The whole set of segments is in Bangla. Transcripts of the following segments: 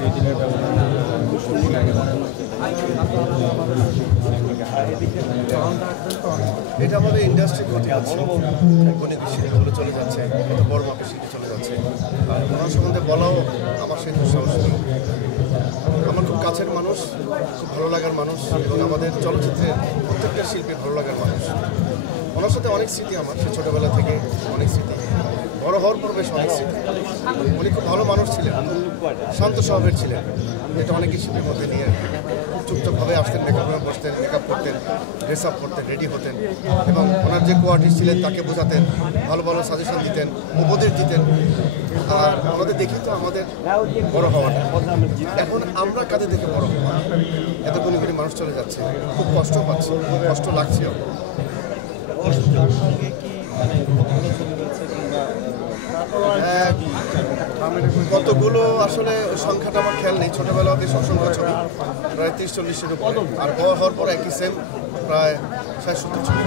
2 দিনের ব্যবধানে এটা আমাদের ইন্ডাস্ট্রি ক্ষতি হচ্ছে, অনেক শিল্পীগুলো চলে যাচ্ছে, এত বড় মাপের শিল্পী চলে যাচ্ছে। আর ওনার সম্বন্ধে বলাও আমার সেই দুঃসাহস নেই। আমার খুব কাছের মানুষ, খুব ভালো লাগার মানুষ, এবং আমাদের চলচ্চিত্রের প্রত্যেকটা শিল্পী ভালো লাগার মানুষ। ওনার সাথে অনেক স্মৃতি আমার, সে ছোটোবেলা থেকে অনেক স্মৃতি, বড় হওয়ার পর বেশ অনেক স্মৃতি। উনি খুব ভালো মানুষ ছিলেন, শান্ত স্বভাবের ছিলেন, যেটা অনেকে শিল্পীর মধ্যে নিয়ে চুপচাপভাবে আসতেন, মেকআপ রুমে বসতেন, মেকআপ করতেন, ড্রেস আপ করতেন, রেডি হতেন, এবং ওনার যে কোয়ার্টিস্ট ছিলেন তাকে বোঝাতেন, ভালো ভালো সাজেশন দিতেন, উপদেশ দিতেন। আর আমাদের দেখি তো আমাদের বড় হওয়াটা, এখন আমরা কাদের দেখে বড় হওয়া, এত গুণী গুণী মানুষ চলে যাচ্ছে, খুব কষ্ট পাচ্ছি, খুব কষ্ট লাগছে। কতগুলো আসলে সংখ্যাটা আমার খেয়াল নেই, ছোটোবেলা বেশ অসংখ্য ছবি, প্রায় 30-40-এর উপরে, আর বড় হওয়ার পর একই সেম প্রায় 60-70 ছবি।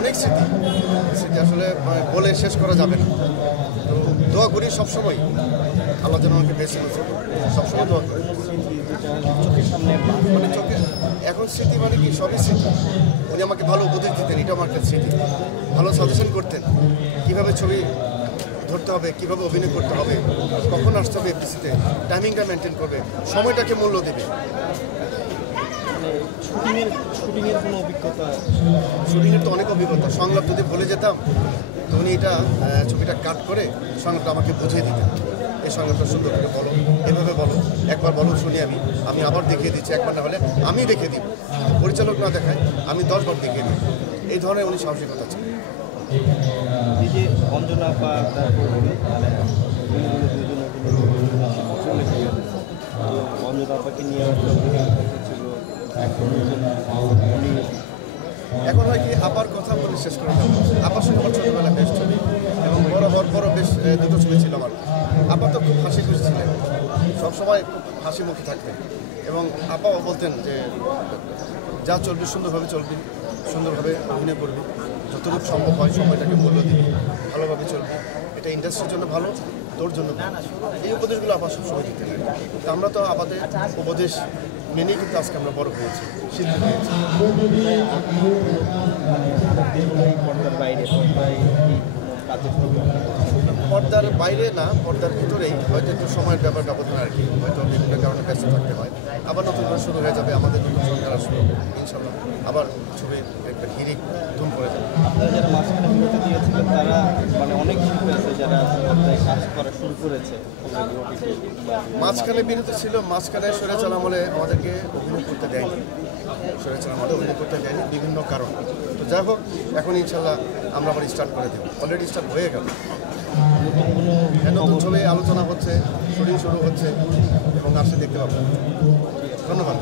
অনেক স্মৃতি স্মৃতি আসলে বলে শেষ করা যাবে না। তো দোয়া করি সবসময় আল্লাহ যেন আমাকে বেশি সবসময় দোয়া করি। মানে চোখে এখন স্মৃতি মানে কি, সবই স্মৃতি। উনি আমাকে ভালো উপদেশ দিতেন, এটা আমার একটা স্মৃতি। ভালো সাজেশন করতেন, কীভাবে ছবি ধরতে হবে, কীভাবে অভিনয় করতে হবে, কখন আসতে হবে এপিসিতে, টাইমিংটা মেনটেন করবে, সময়টাকে মূল্য দেবে। শুটিংয়ের কোনো অভিজ্ঞতা? শুটিংয়ের তো অনেক অভিজ্ঞতা। সংলাপ যদি বলে যেতাম তো উনি এটা ছবিটা কাট করে সংলাপটা আমাকে বুঝিয়ে দিতেন, এই সংলাপটা সুন্দর করে বলো, এভাবে বলো, একবার বলো শুনি, আমি আবার দেখিয়ে দিচ্ছি, একবার না হলে আমি দেখিয়ে দিই, পরিচালক না দেখায় আমি 10 বার দেখিয়ে দিই। এই ধরনের উনি সাহসিকতা ছিল। এই যে অঞ্জনা বা অঞ্জনা আপাকে নিয়ে ছিল, এখন হয় কি, আপার কথা বলে শেষ করে দেবো। আপার সঙ্গে আমার ছোটোবেলা বেশ ছবি, এবং বড় হওয়ার পরও বেশ দুটো ছবি ছিল আমার। আপা তো খুব হাসি খুশি ছিলেন, সবসময় খুব হাসি মুখে থাকতেন, এবং আপাও বলতেন যে যা চলবি সুন্দরভাবে চলবি, সুন্দরভাবে অভিনয় করবি, যতটুকু সম্ভব হয় সময়টাকে মূল্য দিবি, ভালোভাবে চলবি, এটা ইন্ডাস্ট্রির জন্য ভালো, তোর জন্য ভালো। এই উপদেশগুলো আবার সবসময় দিতেন। তা আমরা তো আমাদের উপদেশ মেনেই কিন্তু আজকে আমরা বড় হয়েছি, শিল্পী হয়েছি। পর্দার বাইরে না, পর্দার ভিতরেই হয়তো একটু সময়ের ব্যবধান আর কি, হয়তো বিভিন্ন কারণে ব্যস্ত থাকতে হয়। আবার নতুন করে শুরু হয়ে যাবে, আমাদের নতুন সরকার আসবে ইনশাল্লাহ, আবার ছবির একটা হিরিক ধুম করে যাবে। আপনারা যারা মাঝখানে বিরতি দিয়েছিলেন তারা মানে অনেক শিল্পী আছে যারা কাজ করা শুরু করেছে, মাঝখানে বিরতি ছিল, মাঝখানে স্বৈরাচার আমলে আমাদেরকে অভিনয় করতে দেয়নি, স্বৈরাচার আমলে অভিনয় করতে দেয়নি বিভিন্ন কারণ। তো যাই হোক, এখন ইনশাল্লাহ আমরা আবার স্টার্ট করে দেবো, অলরেডি স্টার্ট হয়ে গেল। নতুন ছবি আলোচনা হচ্ছে, শুটিং শুরু হচ্ছে, এবং আসলে দেখতে পাবো। ধন্যবাদ।